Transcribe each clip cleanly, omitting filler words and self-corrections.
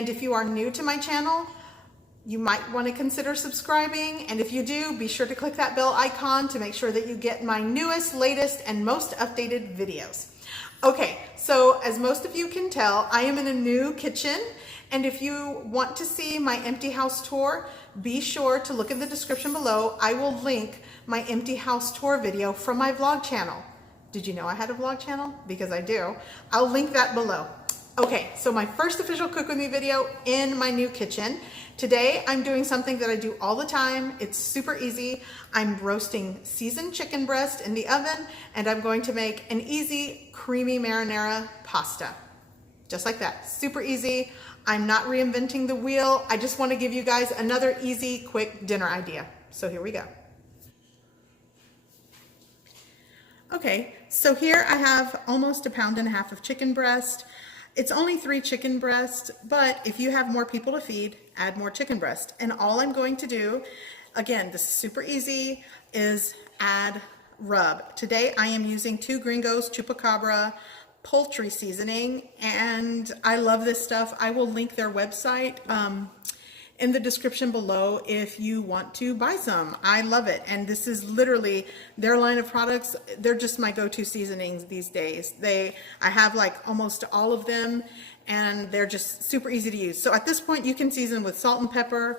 And if you are new to my channel, you might want to consider subscribing. And if you do, be sure to click that bell icon to make sure that you get my newest, latest, and most updated videos. Okay, so as most of you can tell, I am in a new kitchen. And if you want to see my empty house tour, be sure to look in the description below. I will link my empty house tour video from my vlog channel. Did you know I had a vlog channel? Because I do. I'll link that below. Okay, so my first official Cook With Me video in my new kitchen. Today, I'm doing something that I do all the time. It's super easy. I'm roasting seasoned chicken breast in the oven, and I'm going to make an easy, creamy marinara pasta. Just like that, super easy. I'm not reinventing the wheel. I just want to give you guys another easy, quick dinner idea. So here we go. Okay, so here I have almost 1.5 pounds of chicken breast. It's only 3 chicken breasts, but if you have more people to feed, add more chicken breast. And all I'm going to do, again, this is super easy, is add rub. Today I am using 2 Gringos Chupacabra poultry seasoning, and I love this stuff. I will link their website in the description below if you want to buy some. I love it, and this is literally their line of products. They're just my go-to seasonings these days. I have like almost all of them, and they're just super easy to use. So at this point you can season with salt and pepper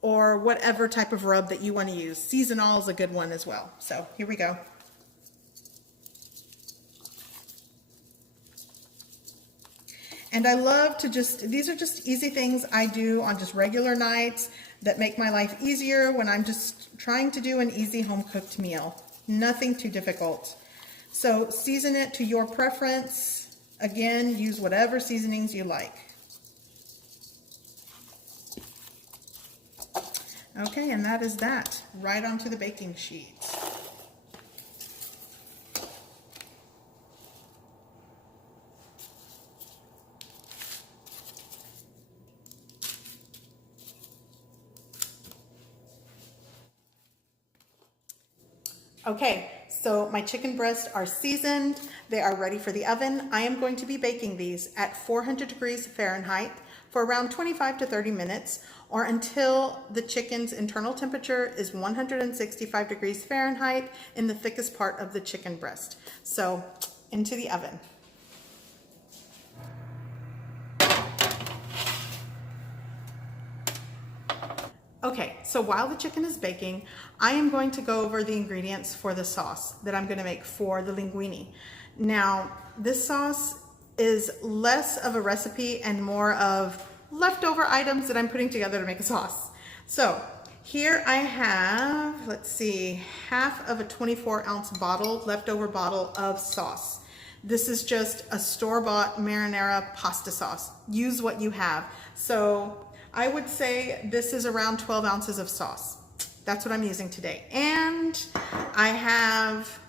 or whatever type of rub that you want to use. Season all is a good one as well. So here we go. And I love to these are just easy things I do on just regular nights that make my life easier when I'm just trying to do an easy home cooked meal. Nothing too difficult. So season it to your preference. Again, use whatever seasonings you like. Okay, and that is that. Right onto the baking sheet. Okay, so my chicken breasts are seasoned. They are ready for the oven. I am going to be baking these at 400 degrees Fahrenheit for around 25 to 30 minutes, or until the chicken's internal temperature is 165 degrees Fahrenheit in the thickest part of the chicken breast. So into the oven. Okay, so while the chicken is baking, I am going to go over the ingredients for the sauce that I'm going to make for the linguine. Now, this sauce is less of a recipe and more of leftover items that I'm putting together to make a sauce. So here I have, let's see, half of a 24-ounce bottle, leftover bottle of sauce. This is just a store-bought marinara pasta sauce. Use what you have. So I would say this is around 12 ounces of sauce. That's what I'm using today. And I have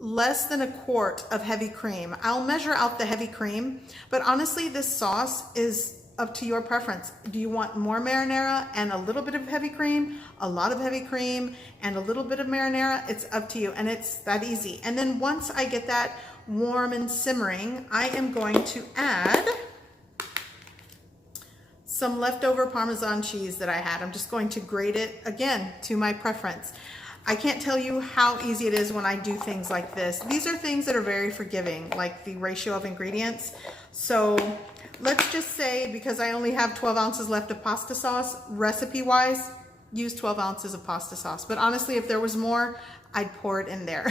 less than 1 quart of heavy cream. I'll measure out the heavy cream, but honestly, this sauce is up to your preference. Do you want more marinara and a little bit of heavy cream, a lot of heavy cream, and a little bit of marinara? It's up to you, and it's that easy. And then once I get that warm and simmering, I am going to add some leftover Parmesan cheese that I had. I'm just going to grate it, again, to my preference. I can't tell you how easy it is when I do things like this. These are things that are very forgiving, like the ratio of ingredients. So let's just say, because I only have 12 ounces left of pasta sauce, recipe-wise, use 12 ounces of pasta sauce. But honestly, if there was more, I'd pour it in there.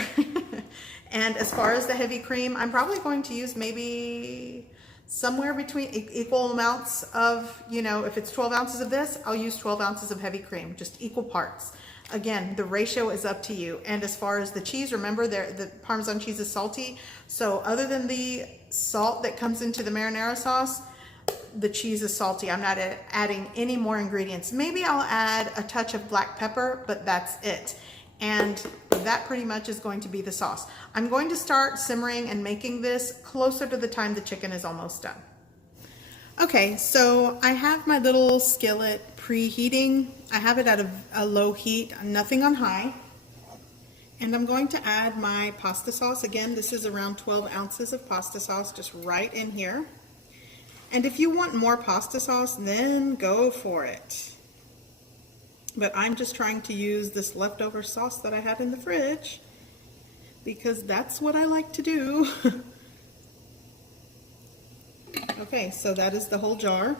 And as far as the heavy cream, I'm probably going to use maybe somewhere between equal amounts of, you know, if it's 12 ounces of this, I'll use 12 ounces of heavy cream, just equal parts. Again, the ratio is up to you. And as far as the cheese, remember the Parmesan cheese is salty. So other than the salt that comes into the marinara sauce, the cheese is salty. I'm not adding any more ingredients. Maybe I'll add a touch of black pepper, but that's it. And that pretty much is going to be the sauce. I'm going to start simmering and making this closer to the time the chicken is almost done. Okay, so I have my little skillet preheating. I have it at a low heat, nothing on high. And I'm going to add my pasta sauce. Again, this is around 12 ounces of pasta sauce, just right in here. And if you want more pasta sauce, then go for it. But I'm just trying to use this leftover sauce that I had in the fridge because that's what I like to do. Okay, so that is the whole jar.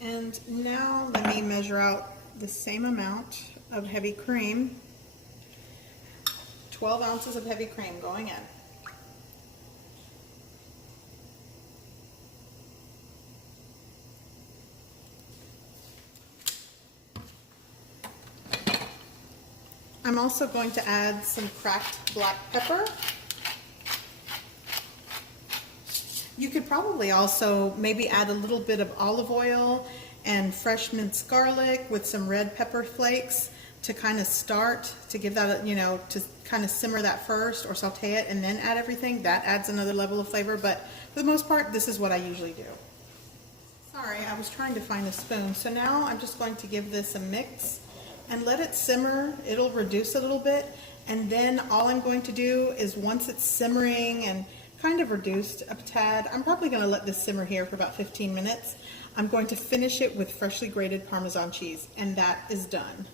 And now let me measure out the same amount of heavy cream. 12 ounces of heavy cream going in. I'm also going to add some cracked black pepper. You could probably also maybe add a little bit of olive oil and fresh minced garlic with some red pepper flakes to kind of start, to give that, you know, to kind of simmer that first or saute it and then add everything. That adds another level of flavor, but for the most part, this is what I usually do. Sorry, I was trying to find a spoon. So now I'm just going to give this a mix and let it simmer. It'll reduce a little bit, and then all I'm going to do is once it's simmering and kind of reduced a tad, I'm probably going to let this simmer here for about 15 minutes. I'm going to finish it with freshly grated Parmesan cheese, and that is done.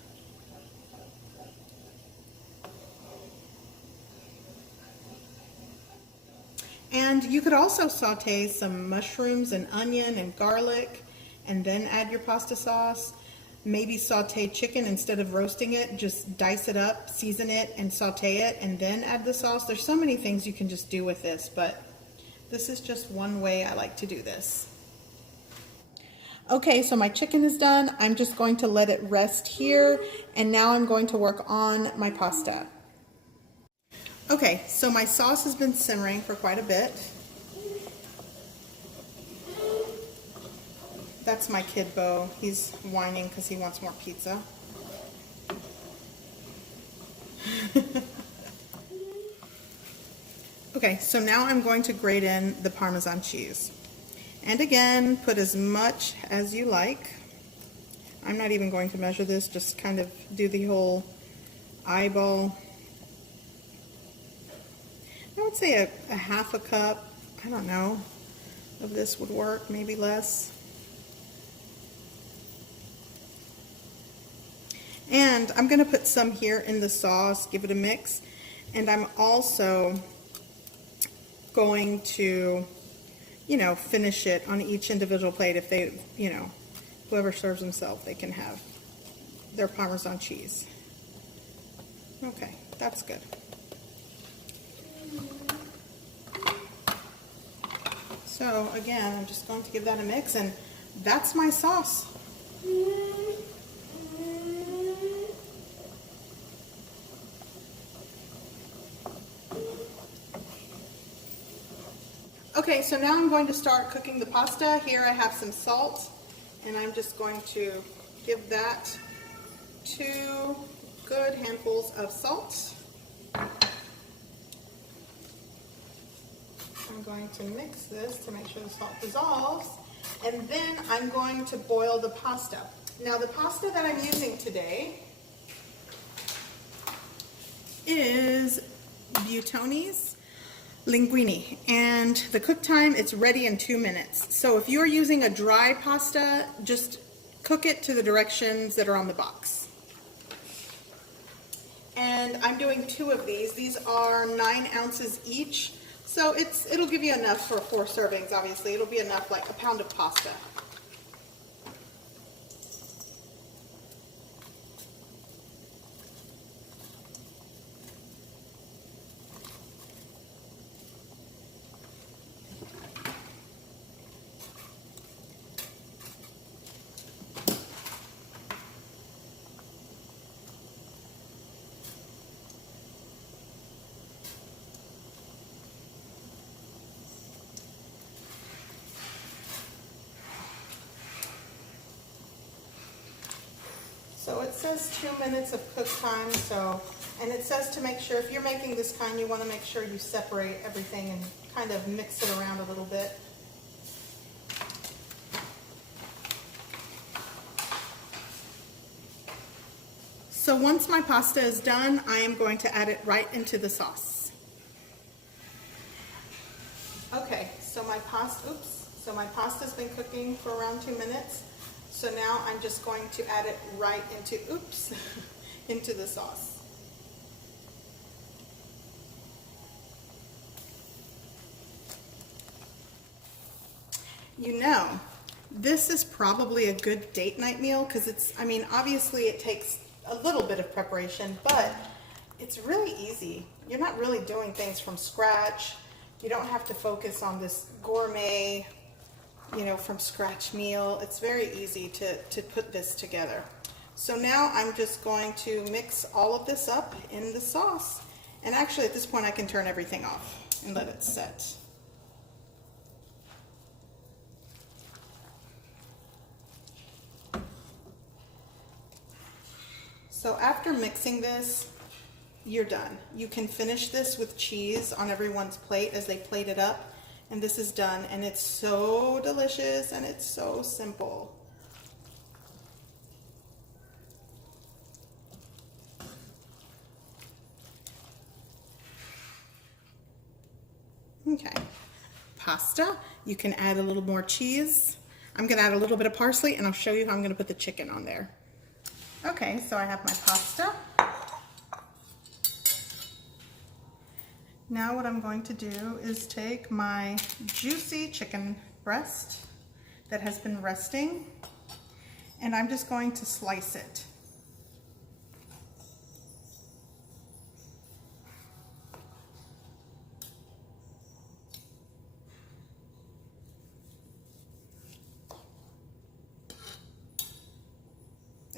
And you could also saute some mushrooms and onion and garlic and then add your pasta sauce. Maybe saute chicken instead of roasting it, just dice it up, season it, and saute it, and then add the sauce. There's so many things you can just do with this, but this is just one way I like to do this. Okay, so my chicken is done. I'm just going to let it rest here, and now I'm going to work on my pasta. Okay, so my sauce has been simmering for quite a bit. That's my kid, Bo. He's whining because he wants more pizza. Okay, so now I'm going to grate in the Parmesan cheese. And again, put as much as you like. I'm not even going to measure this, just kind of do the whole eyeball. I would say a half a cup, I don't know, of this would work, maybe less. And I'm going to put some here in the sauce, give it a mix. And I'm also going to, you know, finish it on each individual plate. If they, you know, whoever serves themselves, they can have their Parmesan cheese. Okay, that's good. So again, I'm just going to give that a mix, and that's my sauce. Okay, so now I'm going to start cooking the pasta. Here I have some salt, and I'm just going to give that 2 good handfuls of salt. I'm going to mix this to make sure the salt dissolves, and then I'm going to boil the pasta. Now the pasta that I'm using today is Buitoni's linguine, and the cook time, it's ready in 2 minutes. So if you're using a dry pasta, just cook it to the directions that are on the box. And I'm doing 2 of these. These are 9 ounces each. So it'll give you enough for 4 servings, obviously. It'll be enough, like a pound of pasta. So it says 2 minutes of cook time, and it says to make sure, if you're making this kind, you want to make sure you separate everything and kind of mix it around a little bit. So once my pasta is done, I am going to add it right into the sauce. Okay, so my pasta, So my pasta's been cooking for around 2 minutes. So now I'm just going to add it right into, oops, into the sauce. You know, this is probably a good date night meal because it's, I mean, obviously it takes a little bit of preparation, but it's really easy. You're not really doing things from scratch. You don't have to focus on this gourmet, you know, from scratch meal. It's very easy to put this together. So now I'm just going to mix all of this up in the sauce. And actually at this point I can turn everything off and let it set. So after mixing this, you're done. You can finish this with cheese on everyone's plate as they plate it up, and this is done, and it's so delicious and it's so simple. Okay, pasta, you can add a little more cheese. I'm gonna add a little bit of parsley and I'll show you how I'm gonna put the chicken on there. Okay, so I have my pasta. Now what I'm going to do is take my juicy chicken breast that has been resting, and I'm just going to slice it.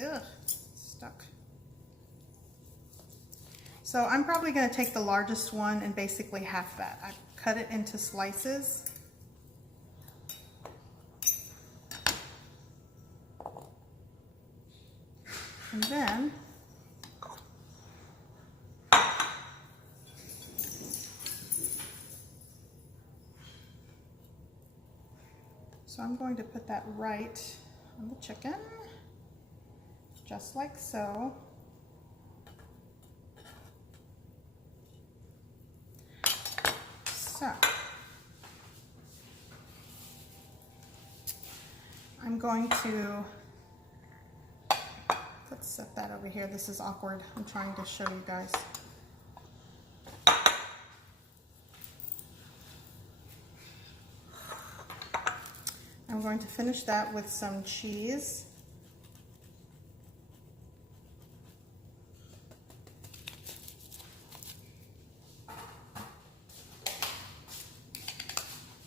Ugh, stuck. So I'm probably going to take the largest one and basically half that. I cut it into slices. And then so I'm going to put that right on the chicken, just like so. So I'm going to, let's set that over here. This is awkward. I'm trying to show you guys. I'm going to finish that with some cheese.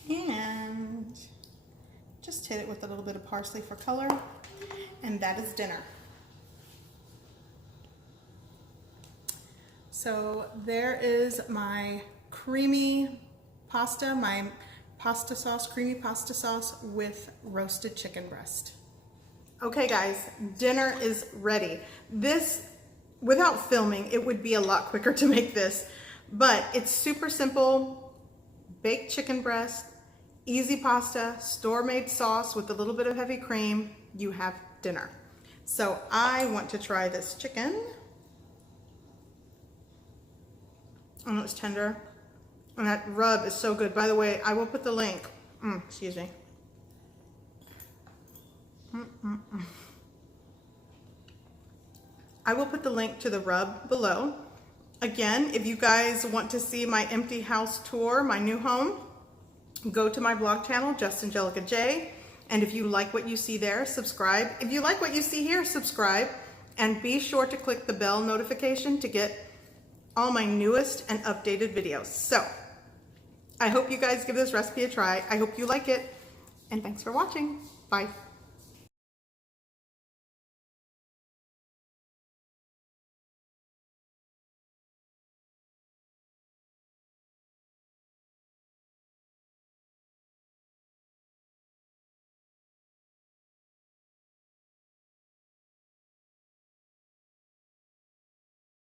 And just hit it with a little bit of parsley for color. And that is dinner. So there is my creamy pasta, my pasta sauce, creamy pasta sauce with roasted chicken breast. Okay guys, dinner is ready. This, without filming, it would be a lot quicker to make this, but it's super simple. Baked chicken breast, easy pasta, store-made sauce with a little bit of heavy cream. You have dinner. So I want to try this chicken. Oh, it's tender. And that rub is so good. By the way, I will put the link. Excuse me. I will put the link to the rub below. Again, if you guys want to see my empty house tour, my new home, go to my blog channel, Just Angelica J. And if you like what you see there, subscribe. If you like what you see here, subscribe. And be sure to click the bell notification to get all my newest and updated videos. So, I hope you guys give this recipe a try. I hope you like it. And thanks for watching. Bye.